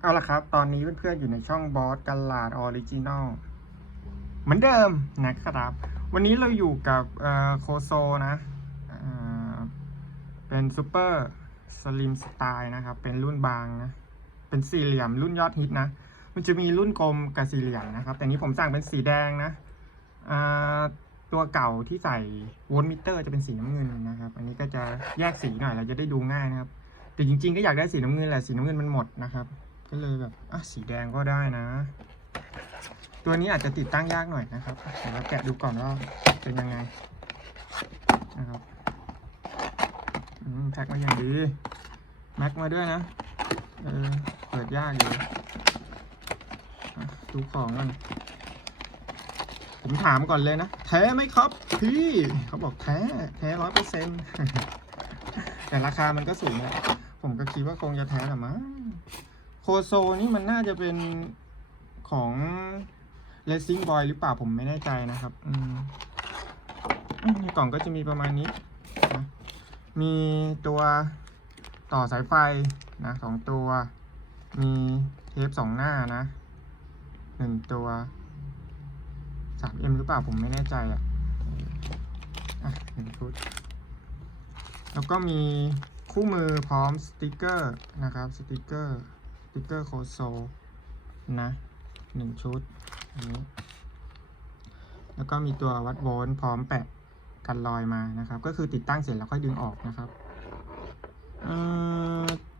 เอาละครับ ตอนนี้เพื่อนๆอยู่ในช่องบอสกันลาดออริจินอลเหมือนเดิมนะครับ วันนี้เราอยู่กับโคโซนะเเป็นซูเปอร์สลิมสไตล์นะครับ เป็นรุ่นบางนะ เป็นสี่เหลี่ยมรุ่นยอดฮิตนะ มันจะมีรุ่นกลมกับสี่เหลี่ยมนะครับ แต่นี้ผมสั่งเป็นสีแดงนะตัวเก่าที่ใส่โวลต์มิเตอร์จะเป็นสีน้ำเงินนะครับ อันนี้ก็จะแยกสีหน่อยเราจะได้ดูง่ายนะครับ แต่จริงๆก็อยากได้สีน้ำเงินแหละ สีน้ำเงินมันหมดนะครับ ก็เลยแบบอะสีแดงก็ได้นะ ตัวนี้อาจจะติดตั้งยากหน่อยนะครับเดี๋ยวเราแกะดูก่อนว่าเป็นยังไงนะครับแพ็คมาอย่างดีแม็กมาด้วยนะเออเปิดยากอยู่ดูของกันผมถามก่อนเลยนะ แท้ไหมครับ พี่เขาบอกแท้ แท้ร้อยเปอร์เซ็นต์แต่ราคามันก็สูงแหละผมก็คิดว่าคงจะแท้แหละมั้ง โคโซนี่มันน่าจะเป็นของ Racing Boy หรือเปล่าผมไม่แน่ใจนะครับอืมในกล่องก็จะมีประมาณนี้นะมีตัวต่อสายไฟนะสองตัว มีเทปสองหน้านะหนึ่งตัว 3M หรือเปล่าผมไม่แน่ใจอะอะหนึ่งชุด แล้วก็มีคู่มือพร้อมสติกเกอร์นะครับสติกเกอร์ ติกเกอร์โคโซนะหนึ่งชุดอันนี้แล้วก็มีตัววัดโวลต์พร้อมแปะกันรอยมานะครับ ก็คือติดตั้งเสร็จแล้วค่อยดึงออกนะครับ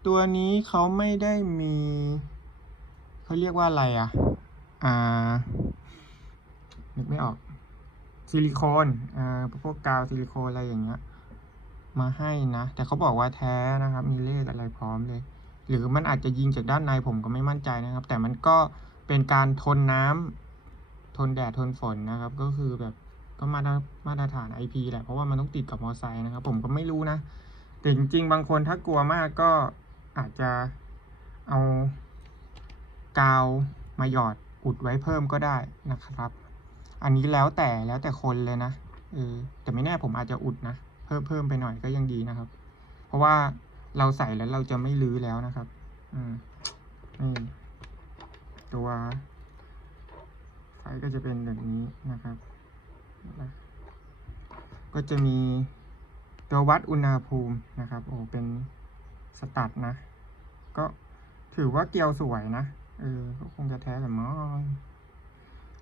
ตัวนี้เขาไม่ได้มีเขาเรียกว่าอะไรอะอ่านึกไม่ออกซิลิโคนอ่าพวกกาวซิลิโคนอะไรอย่างเงี้ยมาให้นะ แต่เขาบอกว่าแท้นะครับ มีเลขอะไรพร้อมเลย หรือมันอาจจะยิงจากด้านในผมก็ไม่มั่นใจนะครับ แต่มันก็เป็นการทนน้ำทนแดดทนฝนนะครับ ก็คือแบบก็มาตรมาตรฐาน IP แหละเพราะว่ามันต้องติดกับมอไซค์นะครับ ผมก็ไม่รู้นะแต่จริงๆ บางคนถ้ากลัวมากก็อาจจะเอากาวมาหยอดอุดไว้เพิ่มก็ได้นะครับ อันนี้แล้วแต่แล้วแต่คนเลยนะเออแต่ไม่แน่ผมอาจจะอุดนะ เพิ่มเพิ่มไปหน่อยก็ยังดีนะครับ เพราะว่า เราใส่แล้วเราจะไม่ลื้อแล้วนะครับ อืมนี่ตัวไฟก็จะเป็นแบบนี้นะครับ ก็จะมีตัววัดอุณหภูมินะครับ โอ้เป็นสตัดนะ ก็ถือว่าเกลียวสวยนะ เออก็คงจะแท้แหละมั้ง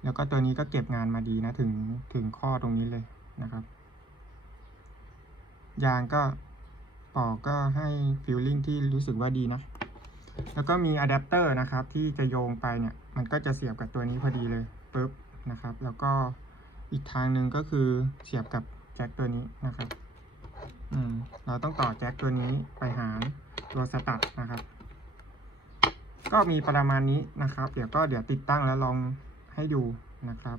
แล้วก็ตัวนี้ก็เก็บงานมาดีนะ ถึงถึงข้อตรงนี้เลยนะครับ ยางก็ ปอกก็ให้ฟิลลิ่งที่รู้สึกว่าดีนะ แล้วก็มีอะแดปเตอร์นะครับ ที่จะโยงไปเนี่ย มันก็จะเสียบกับตัวนี้พอดีเลยปุ๊บนะครับ แล้วก็อีกทางหนึ่งก็คือเสียบกับแจ็คตัวนี้นะครับอืมเราต้องต่อแจ็คตัวนี้ไปหาตัวสตัดนะครับ ก็มีประมาณนี้นะครับ เดี๋ยวก็เดี๋ยวติดตั้งแล้วลองให้ดูนะครับ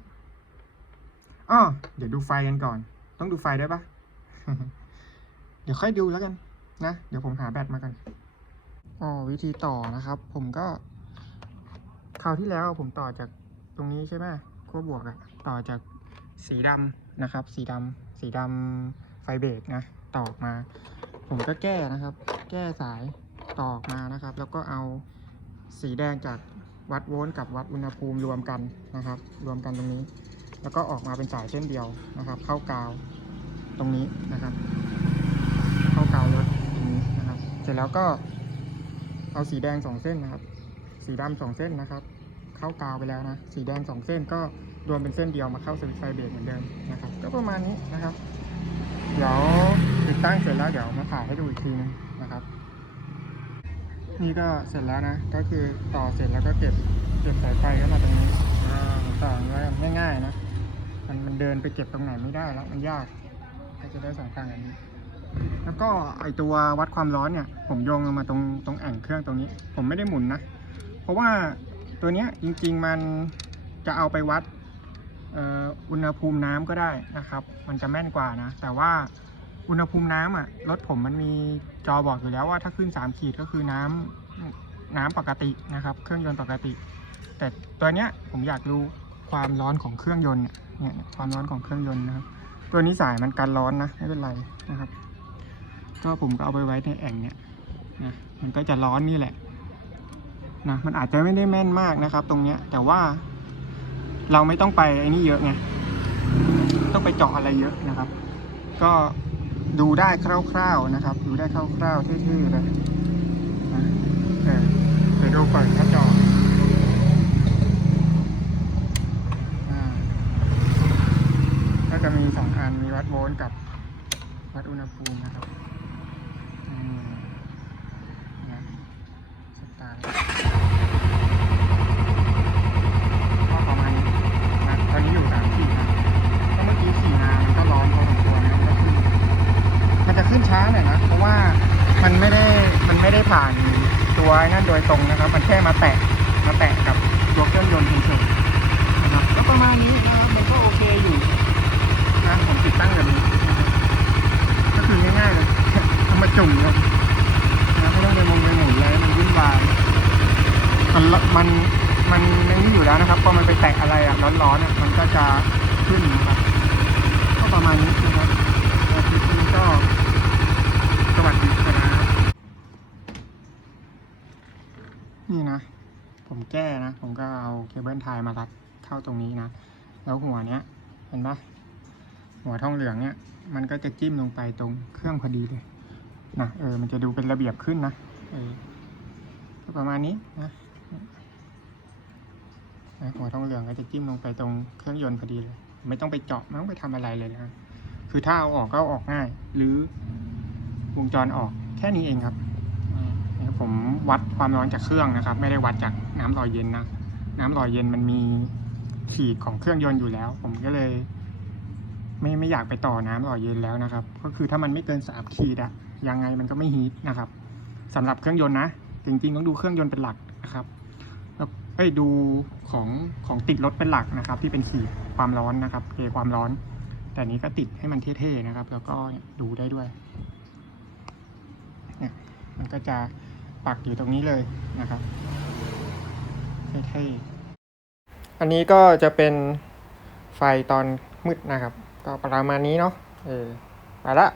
อ้อเดี๋ยวดูไฟกันก่อน ต้องดูไฟได้ปะเดี๋ยวค่อยดูแล้วกัน นะ เดี๋ยวผมหาแบตมากันอ๋อวิธีต่อนะครับ ผมก็คราวที่แล้วผมต่อจากตรงนี้ใช่ไหมขั้วบวกอะต่อจากสีดำนะครับ สีดำสีดำไฟเบรกนะ ต่อมา ผมก็แก้นะครับ แก้สายต่อมานะครับ แล้วก็เอาสีแดงจากวัดโวลต์กับวัดอุณหภูมิรวมกันนะครับ รวมกันตรงนี้ แล้วก็ออกมาเป็นสายเส้นเดียวนะครับ เข้ากาวตรงนี้นะครับ เข้ากาวรถตรงนี้นะครับ เสร็จแล้วก็เอาสีแดงสองเส้นนะครับ สีดำสองเส้นนะครับ เข้ากาวไปแล้วนะ สีแดงสองเส้นก็รวมเป็นเส้นเดียวมาเข้าสวิตช์ไฟเบรกเหมือนเดิมนะครับ ก็ประมาณนี้นะครับ เดี๋ยวติดตั้งเสร็จแล้วเดี๋ยวมาถ่ายให้ดูอีกทีนึงนะครับ นี่ก็เสร็จแล้วนะ ก็คือต่อเสร็จแล้วก็เก็บเก็บสายไฟเข้ามาตรงนี้อ่าต่อไว้ง่ายๆนะ มันมันเดินไปเก็บตรงไหนไม่ได้แล้วมันยากก็จะได้สองข้างอันนี้ แล้วก็ไอตัววัดความร้อนเนี่ย ผมโยงลงมาตรงตรงแอ่งเครื่องตรงนี้ ผมไม่ได้หมุนนะ เพราะว่าตัวเนี้ยจริงๆมันจะเอาไปวัดอุณหภูมิน้ำก็ได้นะครับ มันจะแม่นกว่านะ แต่ว่าอุณหภูมิน้ำอะรถผมมันมีจอบอกอยู่แล้วว่าถ้าขึ้น 3 ขีดก็คือน้ำน้ำปกตินะครับ เครื่องยนต์ปกติ แต่ตัวเนี้ยผมอยากรู้ความร้อนของเครื่องยนต์เนี่ยความร้อนของเครื่องยนต์นะครับ ตัวนี้สายมันกันร้อนนะไม่เป็นไรนะครับ ก็ผมก็เอาไปไว้ในแอ่งเนี่ยนะมันก็จะร้อนนี่แหละนะมันอาจจะไม่ได้แม่นมากนะครับ ตรงเนี้ยแต่ว่าเราไม่ต้องไปไอ้นี่เยอะไงต้องไปเจาะอะไรเยอะนะครับ ก็ดูได้คร่าวๆนะครับ ดูได้คร่าวๆเท่ๆเลยนะเออเดี๋ยวดูก่อนถ้าเจาะอ่าก็จะมีสองอันมีวัดโวลต์กับวัดอุณหภูมินะครับ ช้าหน่อยนะ เพราะว่ามันไม่ได้มันไม่ได้ผ่านตัวนั่นโดยตรงนะครับ มันแค่มาแตะ มาแตะกับตัวเครื่องยนต์เฉยๆนะครับ ก็ประมาณนี้นะครับ มันก็โอเคอยู่นะ ผมติดตั้งแบบนี้นะครับก็คือง่ายๆเลย เอามาจุ่มครับนะไม่ต้องไปมงไปหมุนเลยมันวุ่นวาย มันละมัน มันในนี้อยู่ แล้วนะครับพอมันไปแตะอะไรอะร้อนๆอะมันก็จะขึ้นนะครับก็ประมาณนี้นะครับแล้วคลิปนี้ก็สวัสดีครับนี่นะ ผมแก้นะ ผมก็เอาเคเบิลไทยมารัดเข้าตรงนี้นะ แล้วหัวเนี้ย เห็นปะหัวทองเหลืองเนี้ยมันก็จะจิ้มลงไปตรงเครื่องพอดีเลยนะเออมันจะดูเป็นระเบียบขึ้นนะเออประมาณนี้นะ หัวทองเหลืองก็จะจิ้มลงไปตรงเครื่องยนต์พอดีเลย ไม่ต้องไปเจาะไม่ต้องไปทำอะไรเลยนะคือถ้าเอาออกก็เอาออกง่าย หรือวงจรออกแค่นี้เองครับผมวัดความร้อนจากเครื่องนะครับ ไม่ได้วัดจากน้ำหล่อเย็นนะน้ำหล่อเย็นมันมีขีดของเครื่องยนต์อยู่แล้ว ผมก็เลย ไม่ไม่อยากไปต่อน้ำหล่อเย็นแล้วนะครับ ก็คือถ้ามันไม่เกินสามขีดอะยังไงมันก็ไม่ฮีทนะครับสำหรับเครื่องยนต์นะจริงๆต้องดูเครื่องยนต์เป็นหลักนะครับ เอ้ยดูของของติดรถเป็นหลักนะครับ ที่เป็นขีดความร้อนนะครับเกความร้อน แต่อันนี้ก็ติดให้มันเท่ๆนะครับ แล้วก็ดูได้ด้วยเนี่ยมันก็จะปักอยู่ตรงนี้เลยนะครับเท่ๆอันนี้ก็จะเป็นไฟตอนมืดนะครับ ก็ประมาณนี้เนาะเออไปละ